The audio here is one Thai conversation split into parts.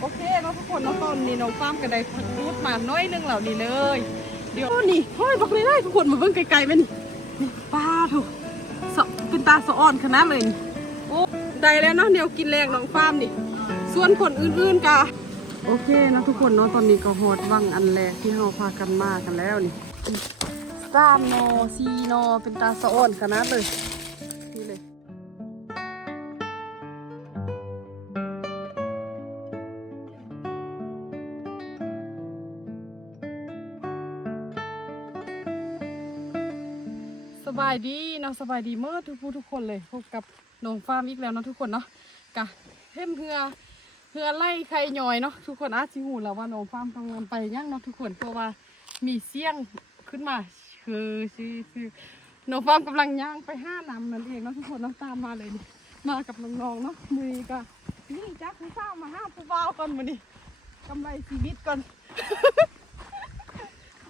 โอเคเนาะทุกคนเนาะตอนนี้น้องฟ้ามกระไดพักรูดมาน้อยหนึงเหล่านี้เลย เดี๋ยวนี่ห้อยบักเลยได้ทุกคนมาเบิ่งไกลๆไหมนี่นี่ป้าถูกเป็นตาสะอ่อนขนาดเลยโอ้ได้แล้วเนาะเดี๋ยวกินแรงน้องฟ้ามนี่ ส่วนคนอื่นๆกะโอเคนะทุกคนเนาะตอนนี้ก็ฮอดวังอันแรกที่เราพากันมากันแล้วนี่สามโนอซีโนอเป็นตาสะอ่อนขนาดเลยายดีเนาะสบายดีเมื่อทุกผู้ทุกคนเลยพบกับน้องฟาร์มอีกแล้วเนาะทุกคนเนาะกะเพิ่มเพื่อเพื่อไล่ไข่ย่อยเนาะทุกคนอาจสิหูแล้วว่าน้องฟาร์มกำลังไปย่างเนาะทุกคนเพราะว่ามีเสียงขึ้นมาคือชื่อชื่อนงฟาร์มกำลังย่างไปห้าน้ำนั่นเองเนาะทุกคนเนาะตามมาเลยมากับน้องๆเนาะมือก็นี่จักผู้สาวมาห้าผู้บ่าวก่อนมือนี้กำไรชีวิตก่อน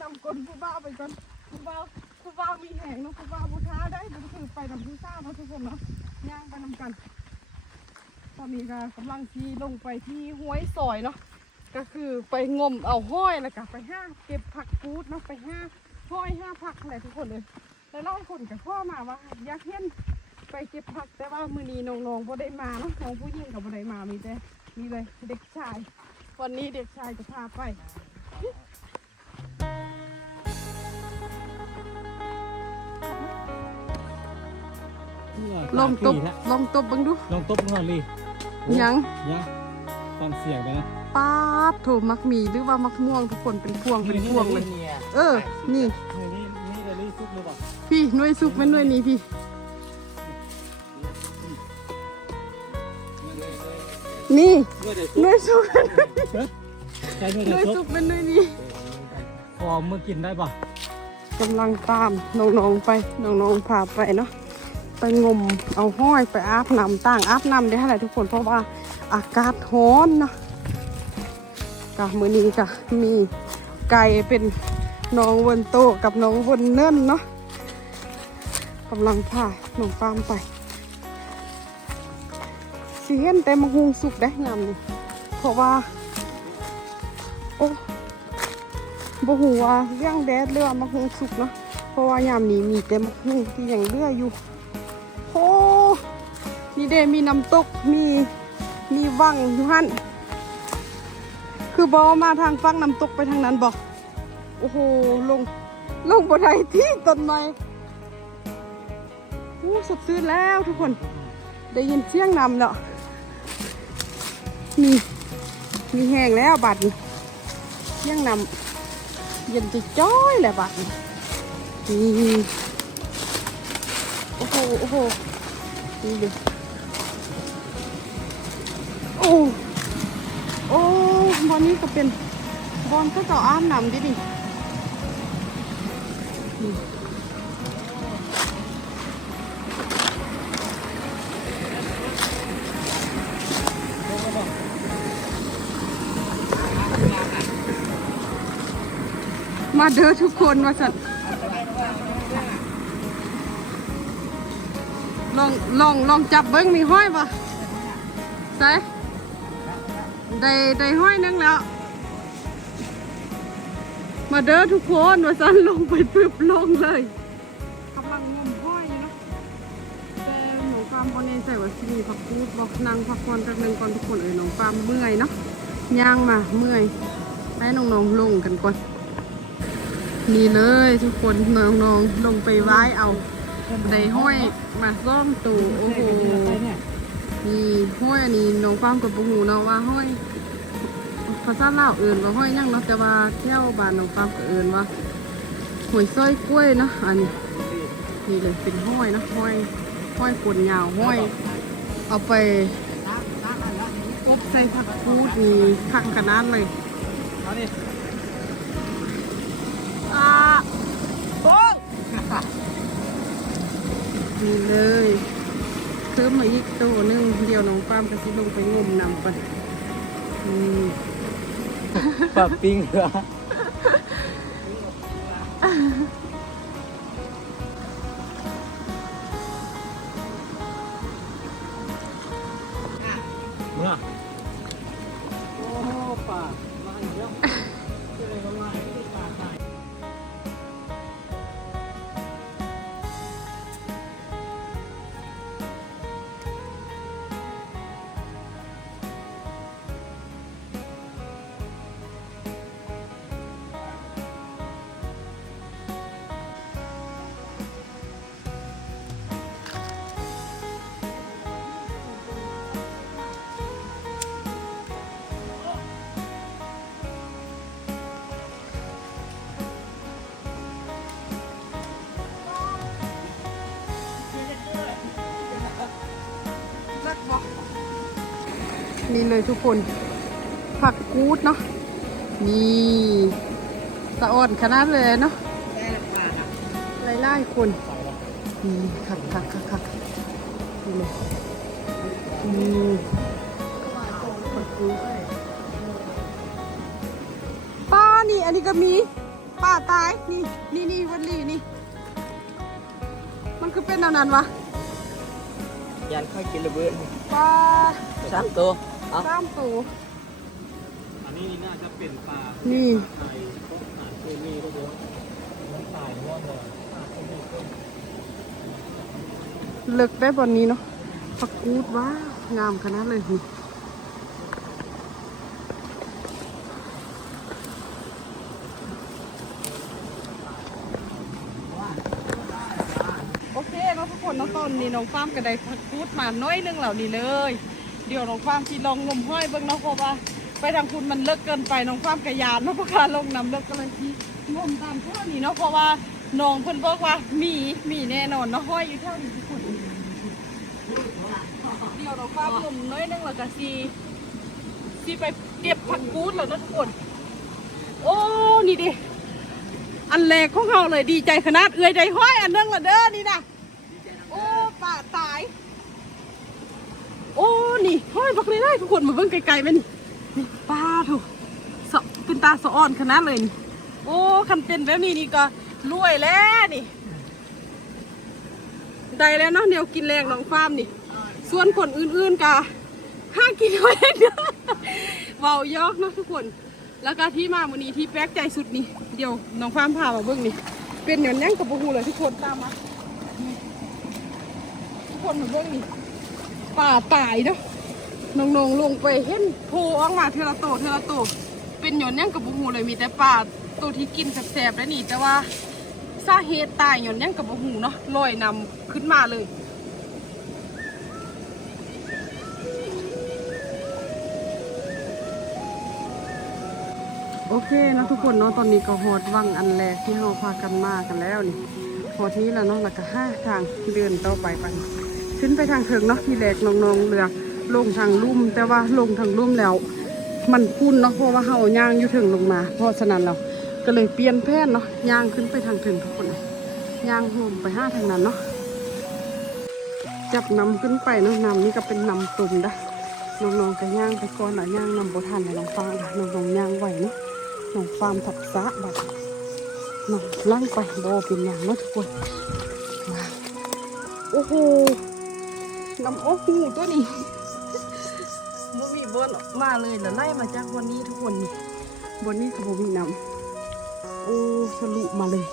นำกลผู้บ่าวไปก่อนผู้บ่า ผู้บ่าวมีแหงเนาะผู้บ่าวผู้ท้าได้ก็คือไปนำผู้สาเนาะทุกคนเนาะย่างไปนำกัน ตอนนี้ก็กำลังที่ลงไปที่ห้วยซอยเนาะก็คือไปงมเอาห้อยแล้วก็ไปห้าเก็บผักกูดเนาะไปห้าห้อยห้าผักอะไรทุกคนเลยแล้วเล่าคนกับพ่อมาว่าอยากเห็นไปเก็บผักแต่ว่ามือนี้น้องๆบ่ได้มาเนาะน้องผู้หญิงกับบ่ได้มามีแต่มีเลยเด็กชาย วันนี้เด็กชายจะพาไป ลองตบลองตบเบังดูลองตบก่อนลียังยังฟังเสียงกันนะป้าดโถมักมีหรือว่ามักม่วงทุกคนเป็นพวงเป็นพวงเลยเออ นี่นี่นี่นี่เดลี่ซุปหรือเปล่าพี่หน่วยซุปเป็นหน่วยนี้พี่นี่ด้วยเดี๋ยวซุปหน่วยซุปใช้ด้วยหเดี๋น่ยววยซุซุปปเป็นหน่วยนี้พอเมื่อกินได้ป่ะกำลังตามน้องๆไปน้องๆพาไปเนาะ ไปงมเอาห้อยไปอาบน้ำต่างอาบน้ำได้เท่าไหร่ทุกคนเพราะว่าอากาศร้อนเนาะกะมือนี้กะมีไก่เป็นน้องวนโตกับน้องวนเนิ่นเนาะกำลังพาน้องฟามไปสิเห็นแต่มะฮุงสุกได้ยามนี้เพราะว่า โอ้บ่หูว่าเรื่องแดดเรือว่ามะฮุงสุกเนาะเพราะว่ายามนี้มีแต่มะฮุงที่ยังเลืออยู่ นี่เดมีน้ำตกมีมีวังอยู่หันคือบอมาทางฟังน้ำตกไปทางนั้นบอกโอ้โหลงลงบนไดที่ต้นไม้โอ้สดชื่นแล้วทุกคน ได้ยินเสียงนำแล้วมีมีแห้งแล้วบัดนี้เสียงนำเย็นจะจ้อยแหละบัดนี่โอ้โหโอ้โหนี่ดิโอ้โอ้บอนนี้ก็เป็นบอนก็จะอ้ามนำดิดิมาเด้อทุกคนมาสันลองลองลองจับเบิ้งมีห้อยปะใส่ ได้ได้ห้อยนึงแล้ว มาเด้อทุกคนว่าสันลงไปปึ๊บลงเลยกำลังงมห้อยอยู่นะแต่หนูฟาร์มบนนี้ใส่ว่าสิมีพักพูดบอกนางพักผ่อนแป๊บนึงก่อนทุกคนเอ้ยน้องฟาร์มเมื่อยเนาะย่างมาเมื่อยให้น้องๆลงกันก่อนนี่เลยทุกคนน้องๆลงไปไหว้เอาได้ห้อยมาซ่อมตูโอ้โหนี่ห้อยอันนี้น้องฟาร์มกับปุหูเนาะว่าห้อย ภาษาลาวเอื่นว่าห้อยหยังเนาะแต่ว่าแถวบ้านน้องฟาร์มก็เอื่นว่าหวยซอยกล้วยเนาะอันนี้นี่เลยเป็นห้อยเนาะห้อยห้อยขนยาวห้อย เอาไปอบใส่ผักกูดนี่ขังขนาดเลยเอาดิอ่าโอ้นี่เลยเพิ่มมาอีกตัวหนึงเดี๋ยวน้องปามก็สิลงไปงมนำก่อนอืม ปรับปิ้งเหรอเมื่อป่าม นี่เลยทุกคน ผักกูดเนาะนี่สะอ่อนขนาดเลยเนาะไล่ๆคนนี่คักคักคักคักนี่เลยนี่ป้านี่อันนี้ก็มีป้าตายนี่นี่นี่วันลีนี่ มันคือเป็นแนวนั้นวะยันค่อยกินระเบิดป้าสามตัว เอาตามตูอันนี้น่าจะเป็นป่านี่ไทยพวกอาหารเคมีก็เยอะมันตายร่วงเลยอาหารเคมีก็เลิกได้บนนี้เนาะผักกูดว้าวงามขนาดเลยนี่โอเคเนาะทุกคนเนาะตอนนี้น้องฟาร์มก็ได้ผักกูดมาน้อยหนึงเหล่านี้เลย เดี๋ยวน้องฟามที่ลองงมห้อยเบิ่งเนาะเพราะว่าไปทางคุณมันเลิกเกินไปน้องฟามกระยานเนาะเพราะการลงน้ำเลิกก็เลยที่งมตามเท่านี้เนาะเพราะว่าน้องเพิ่นบอกว่ามีมีแน่นอนเนาะห้อยอยู่เท่านี้ทุกคนเดี๋ยวเราฟ้าผมน้อยนึงแล้วก็ซีซีไปเก็บผักกูดแล้วนะทุกคน โอ้นี่ดิอันแรกของเราเลยดีใจขนาดเอื้อยใจห้อยอันนึงละเด้อนี่นะโอ้ป่าตาย นี่ห้อยบักเลยได้ทุกคนมาเบิ่งไกลๆไหมนี่นี่ป้าถูกสะเป็นตาสะอ่อนขนาดเลยนี่โอ้คันเต้นแบบนี้นี่ก็รวยแล้วนี่ ได้แล้วเนาะเดี๋ยวกินแรงน้องฟาร์มนี่ ส่วนคนอื่นๆกะห้ากินไว้เด้เบายอกเนาะทุกคน แล้วก็ที่มาวันนี้ที่แปลกใจสุดนี่เดี๋ยวน้องฟาร์มพามาเบิ่งนี่ เป็นเหมือนยังกับบูฮูเลยทุกคนตามมาทุกคนมาเบิ่งนี่ป่าตายเนาะ น้องๆลงไปเห็นโพออกมาเทอละโตเทอละโต เป็นหยนยังกับบูฮูเลยมีแต่ป่าตัวที่กินแสบๆแล้วนี่ แต่ว่าสาเหตุตายหยนยังกับบูฮูเนาะลอยนำขึ้นมาเลยโอเคนะทุกคนเนาะตอนนี้ก็ฮอดวังอันแรกที่เราพากันมากันแล้วนี่ฮอดนี้แล้วเนาะแล้วก็ห้าทางเดินต่อไปไปขึ้นไปทางเถิงเนาะที่แรกน้องๆเลือก ลงทางลุ่ม แต่ว่าลงทางลุ่มแล้ว มันพุ่นเนาะเพราะว่าเฮาย่างอยู่ถึงลงมา เพราะฉะนั้นเราก็เลยเปลี่ยนแผนเนาะย่างขึ้นไปทางถึงทุกคนเลยย่างลมไปห้าทางนั้นเนาะจับนำขึ้นไปเนาะนำนี่ก็เป็นนำตุ่มนะน้องๆก็ย่างไปก่อนนะย่างนำบทันเลยน้องฟังนะน้องๆย่างไหวเนาะน้องฟาร์มทับซะแบบน้องล่างไปโบเป็นอย่างเนาะทุกคนโอ้โหน้ำโอ้โหตัวนี้ บ่มีบนมาเลยแล้วไล่มาจากวันนี้ทุกคนนี่บนนี้ก็บ่มีน้ำโอ้ทะลุมาเลย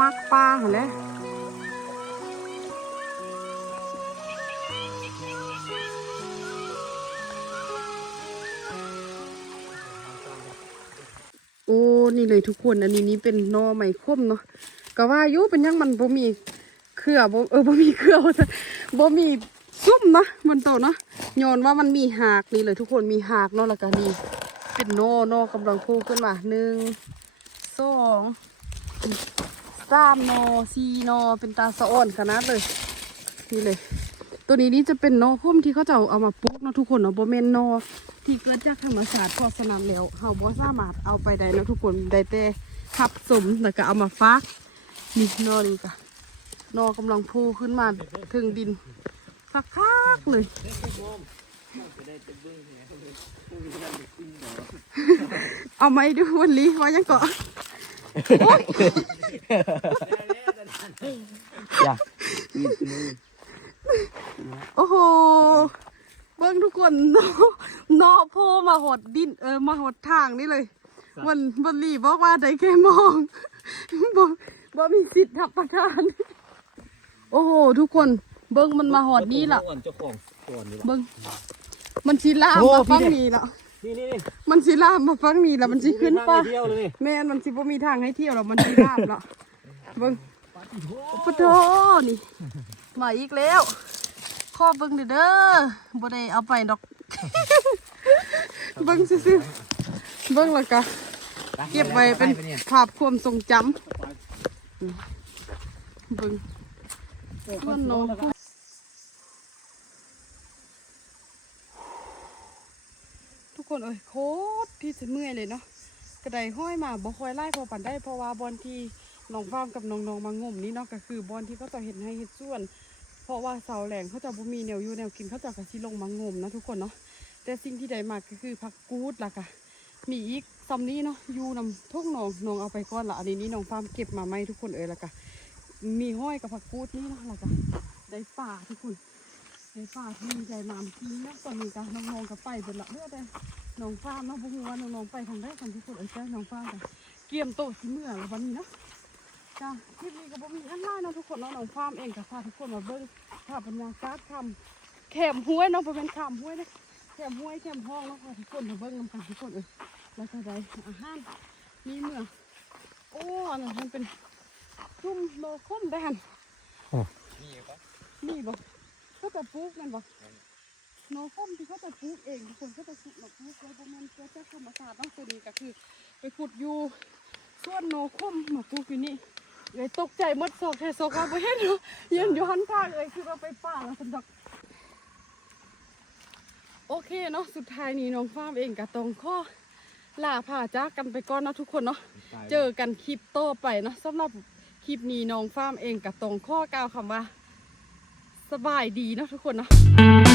มักปลาเหรอ อ้นี่เลยทุกคน อันนี้นี่เป็นนอไม้ค้มเนาะก็ว่าอยุเป็นยังมันบ่มีเครือบ่เออบ่มีเครือว่าซะบ่มีซุ่มเนาะมันโตเนาะย้อนว่ามันมีหากนี่เลยทุกคนมีหากเนาะล้วก็นี่เป็นนอนอกำลังพูขึ้นมาหนึ่งสองสามนอสี่นอเป็นตาสะอ่อนขนาดเลยนี่เลย ตัวนี้นี่จะเป็นหนอพุ่มที่เขาจะเอามาปลูกเนาะทุกคนเนาะบ่แม่นหนอที่เกิดจากธรรมชาติเพราะฉะนั้นแล้วเฮาบ่สามารถเอาไปได้เนาะทุกคนได้แต่ทับสมแล้วก็เอามาฟักนี่หนอนี่ก็หนอกำลังโผล่ขึ้นมาถึงดินคักๆเลยเอาไม้ดูวันนี้ว่ายังเกาะโอ๊ยอย่านี่มือ โอ้โห เบิ้งทุกคนเนาะเนาะโพมาหดดินเออมาหดทางนี่เลยวันวันลีบอกว่าได้แค่มองบ่บ่มีสิทธิ์ทับประทาน โอ้โห ทุกคน เบิ้งมันมาหอดนี่ล่ะเจ้าของสวนนี่ล่ะเบิ้งมันสิลามโอ้มาฟังพี่เด็กนี่ละนี่นี่นี่มันสิลามมาฟังนี่ละมันสิขึ้นป้าป่ะเที่ยวเลยนี่แม่นมันสิบ่มีทางให้เที่ยวแล้วมันสิลามละเบิ้งปะโถนี่ มาอีกแล้วข้อเบิ่งเด้อบ่ได้เอาไปดอก เบิ่งซื่อๆเบิ่งแล้วก็เก็บไว้เป็นภาพความทรงจำเบิ่งมันนทุกคนเอ้ยโคตรที่จะเมื่อยเลยเนาะกระไดห้อยมาบ่คอยไล่พอปันได้เพราะว่าบอลที่ น้องฟาร์มกับน้องๆมางมนี่เนาะก็คือบอนที่เขาจะเห็นให้เฮ็ดส่วน เพราะว่าเสาแหลงเขาจะบ่มีแนวอยู่แนวกินเขาจะกระชิลงมางมนะทุกคนเนาะแต่สิ่งที่ได้มากก็คือผักกูดล่ะค่ะมีอีกซำนี้เนาะอยู่นำทุ่งหนองน้องเอาไปก่อนละอันนี้นี่น้องฟาร์มเก็บมาไหมทุกคนเอ่ยล่ะค่ะมีห้อยกับผักกูดนี่เนาะล่ะค่ะได้ป่าทุกคนได้ป่าที่มีใจมามกินนะตอนนี้ก็น้องๆก็ไปเบิดละเด้อแต่น้องฟ้ามเนาะบ่ฮู้ว่าน้องๆไปทางใดกันทุกคนเอ้ยแต่น้องฟ้าร์มเกี่ยมโตะสิเมื่อวันนี้เนาะ จ้าคลิปนี้ก็บ่มีอันไล่เนาะทุกคนเนาะน้องฟาร์มเองกับพาทุกคนมาเบิ่งภาพบรรยากาศคำแคมห้วยเนาะบ่เป็นคำห้วยนะแคมห้วยแคมห้องเนาะพาทุกคนมาเบิ่งนำกันทุกคนเอ้ยแล้วก็ได้อาหารมีเมื่อโอ้อันนั้นมันเป็นชุ่มโลคมได้หันนี่ปะนี่บ่ก็จะปลูกนั่นบ่โนคมที่เขาจะปลูกเองทุกคนเขาจะปลูกมาปลูกแล้วบ่แม่นเกิดจากธรรมชาติเนาะตัวนี้ก็คือ ไปขุดอยู่ส่วนโนคมมาปลูกอยู่นี่ เลยตกใจหมดศอกแค่ศอกว่าบ่เห็นเนาะยืนอยู่หันทางเอ้ยคือว่าไปป่าแล้วสันดอก โอเคเนาะสุดท้ายนี้น้องฟ้ามเองก็ต้องข้อลาผ่าจากกันไปก่อนเนาะทุกคนเนาะเจอกันคลิปโต่อไปเนาะสำหรับคลิปนี้น้องฟ้ามเองก็ต้องข้อกล่าวคำว่า สบายดีเนาะทุกคนเนาะ